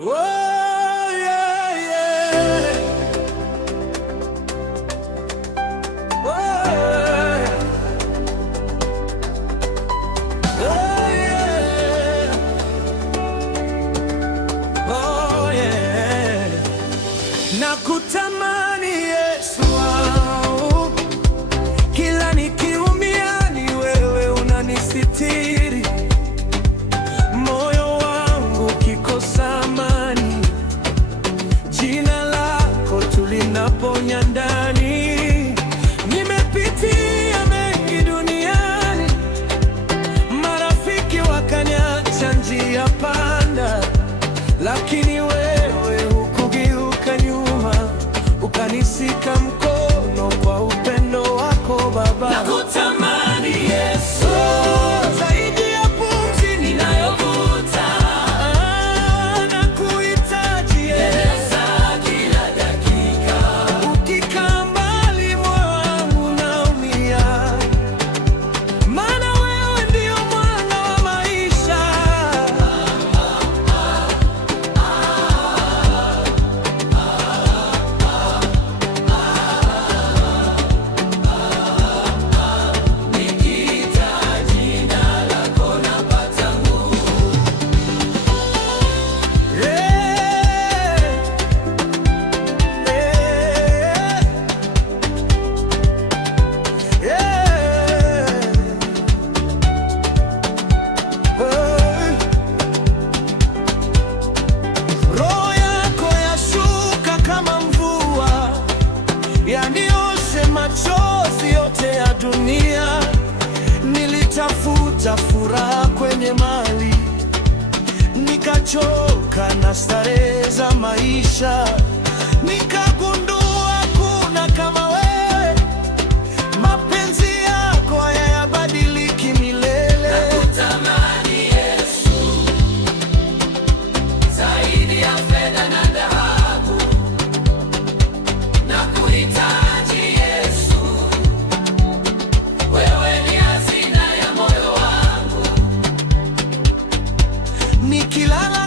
Oh, yeah, yeah. Oh, yeah. Oh, yeah. Oh, yeah. Nakutamani Yesu wangu, kila nikiumia ni wewe unanisitiri. Moyo wangu ukikosa amani, jina lako tulinaponya ndani. Nimepitia mengi duniani, marafiki wakaniacha njia panda, lakini wewe hukugeuka nyuma, ukanisika mkono kwa upendo wako Baba. Nakutamani Yesu, zaidi ya pumzi ninayovuta. Nakuhitaji Yesu kila dakika. Ukikaa mbali moyo wangu unaumia, maana wewe ndio mwanga wa maisha. Roho yako yashuka kama mvua, yanioshe machozi yote ya dunia. Nilitafuta furaha kwenye mali, nikachoka na starehe za maisha. Nikagundua kuna kama wewe, mapenzi yako hayabadiliki milele. Nakutamani Yesu, zaidi ya fedha na dhahabu. Nakuhitaji Yesu, wewe ni hazina ya moyo wangu. Nikilala